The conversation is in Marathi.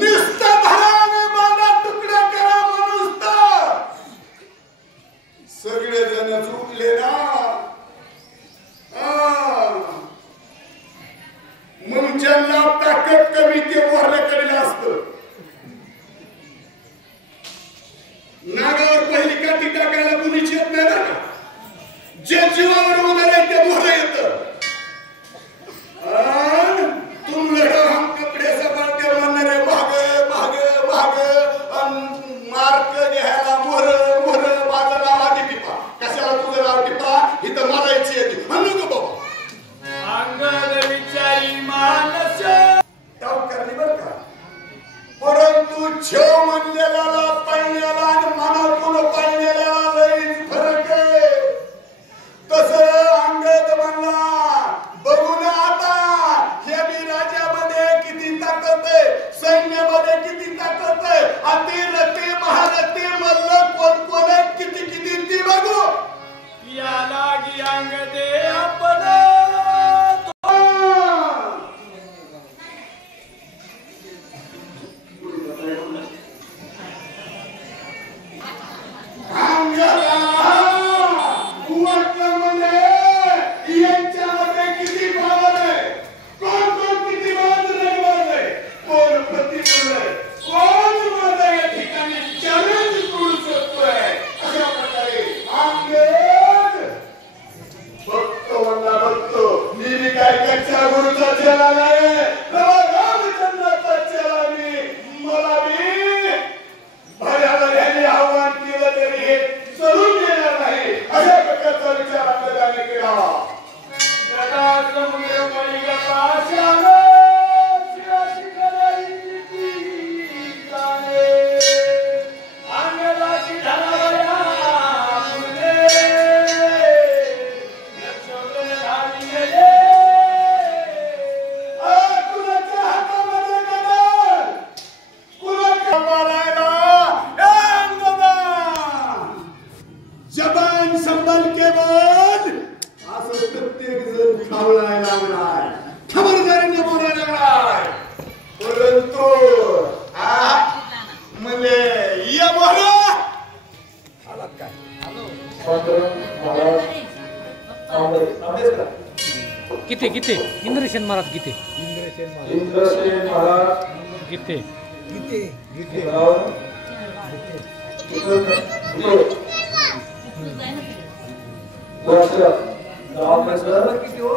नुसतं धराने बांधा तुकडे करा म्हणून तर सगळे जण चुकले ना. मुंज्यांना ताकद कमी ते बोरल्याकडे असतं. नागावर पहिली काठी टाकायला कुणीच येत नाही ना. जे जीवावर उभं आहे ते बोरलं येतं. तुम लढा हम कपडे सांभाळते म्हणणारे भाग भाग भाग मार्क घ्यायला मोर मोर माझं नाव आधी टिपा. कशाला तुझं नाव टिपा इथं मला इच्छा येते म्हणू ग बाबा. अंगद विचारी मानस टाव करली बर का. परंतु छेव म्हणलेला पाळण्याला आणि मनातून पाळण्याला लई फरक आहे. तसं अंगद म्हणला बघू ना आता हे बी राज्यामध्ये किती ताकद आहे, सैन्यामध्ये किती ताकद आहे, अतिरथी महारथी मल्ल कोण कोण आहे किती किती ती बघू. या लागी अंगदे आपण किती किती इंद्रसेन महाराज किती इंद्रसेन महाराज किती किती किती वर्ष गाव किती हो